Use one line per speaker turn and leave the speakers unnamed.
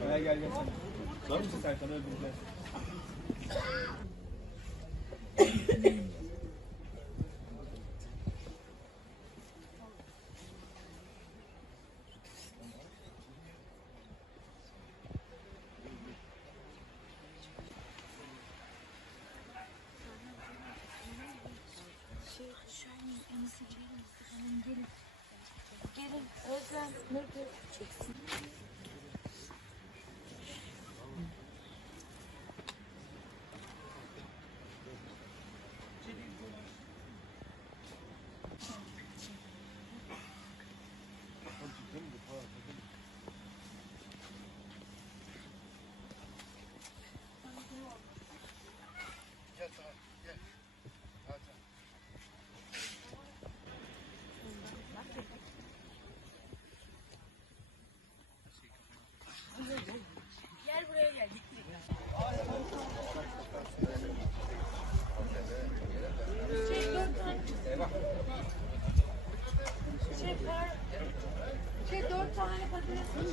Gel gel gel. Var mısın Serkan öldüreceğiz? Şey, Gelin. Gelin. Özlem. Ne çeksin? Şey, par- şey dört tane patates.